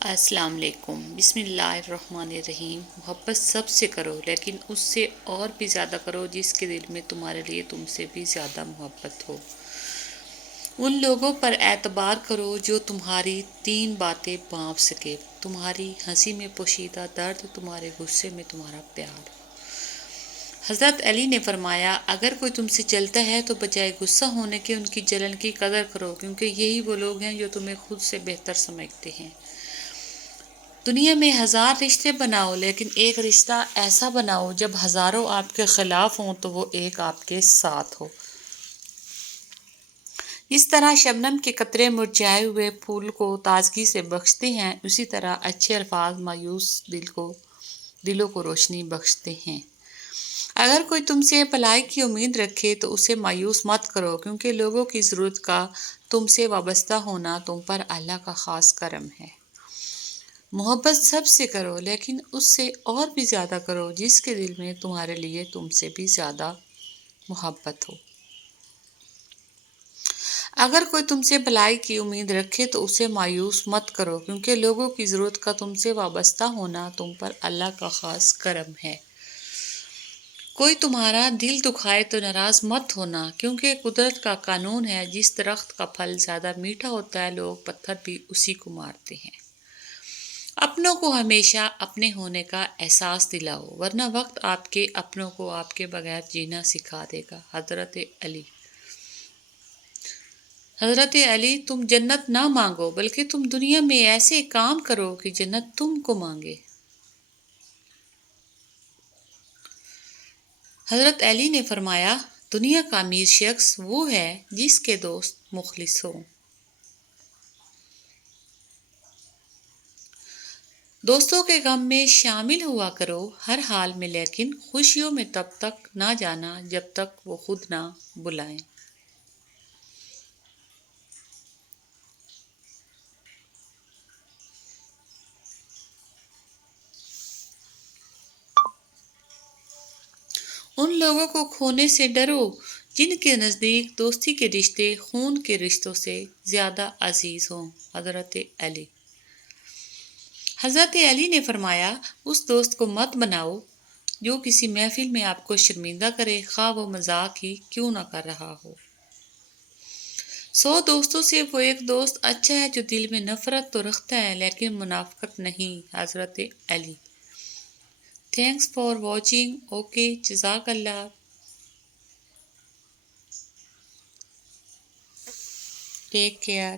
السلام علیکم۔ بسم اللہ الرحمن الرحیم۔ محبت سب سے کرو لیکن اس سے اور بھی زیادہ کرو جس کے دل میں تمہارے لیے تم سے بھی زیادہ محبت ہو۔ ان لوگوں پر اعتبار کرو جو تمہاری 3 باتیں بانپ سکے، تمہاری ہنسی میں پوشیدہ درد، تمہارے غصے میں تمہارا پیار۔ حضرت علی نے فرمایا، اگر کوئی تم سے جلتا ہے تو بجائے غصہ ہونے کے ان کی جلن کی قدر کرو، کیونکہ یہی وہ لوگ ہیں جو تمہیں خود سے بہتر سمجھتے ہیں۔ دنیا میں 1000 رشتے بناؤ لیکن ایک رشتہ ایسا بناؤ جب ہزاروں آپ کے خلاف ہوں تو وہ ایک آپ کے ساتھ ہو۔ اس طرح شبنم کے قطرے مرجھائے ہوئے پھول کو تازگی سے بخشتے ہیں، اسی طرح اچھے الفاظ مایوس دلوں کو روشنی بخشتے ہیں۔ اگر کوئی تم سے بھلائی کی امید رکھے تو اسے مایوس مت کرو، کیونکہ لوگوں کی ضرورت کا تم سے وابستہ ہونا تم پر اللہ کا خاص کرم ہے۔ محبت سب سے کرو لیکن اس سے اور بھی زیادہ کرو جس کے دل میں تمہارے لیے تم سے بھی زیادہ محبت ہو۔ اگر کوئی تم سے بھلائی کی امید رکھے تو اسے مایوس مت کرو، کیونکہ لوگوں کی ضرورت کا تم سے وابستہ ہونا تم پر اللہ کا خاص کرم ہے۔ کوئی تمہارا دل دکھائے تو ناراض مت ہونا، کیونکہ قدرت کا قانون ہے، جس درخت کا پھل زیادہ میٹھا ہوتا ہے لوگ پتھر بھی اسی کو مارتے ہیں۔ اپنوں کو ہمیشہ اپنے ہونے کا احساس دلاؤ، ورنہ وقت آپ کے اپنوں کو آپ کے بغیر جینا سکھا دے گا۔ حضرت علی، تم جنت نہ مانگو بلکہ تم دنیا میں ایسے کام کرو کہ جنت تم کو مانگے۔ حضرت علی نے فرمایا، دنیا کا امیر شخص وہ ہے جس کے دوست مخلص ہوں۔ دوستوں کے غم میں شامل ہوا کرو ہر حال میں، لیکن خوشیوں میں تب تک نہ جانا جب تک وہ خود نہ بلائیں۔ ان لوگوں کو کھونے سے ڈرو جن کے نزدیک دوستی کے رشتے خون کے رشتوں سے زیادہ عزیز ہوں۔ حضرت علی نے فرمایا، اس دوست کو مت بناؤ جو کسی محفل میں آپ کو شرمندہ کرے، خواہ وہ مذاق ہی کیوں نہ کر رہا ہو۔ 100 دوستوں سے وہ ایک دوست اچھا ہے جو دل میں نفرت تو رکھتا ہے لیکن منافقت نہیں۔ حضرت Ali. Thanks for watching. Okay, جزاک اللہ۔ Take care.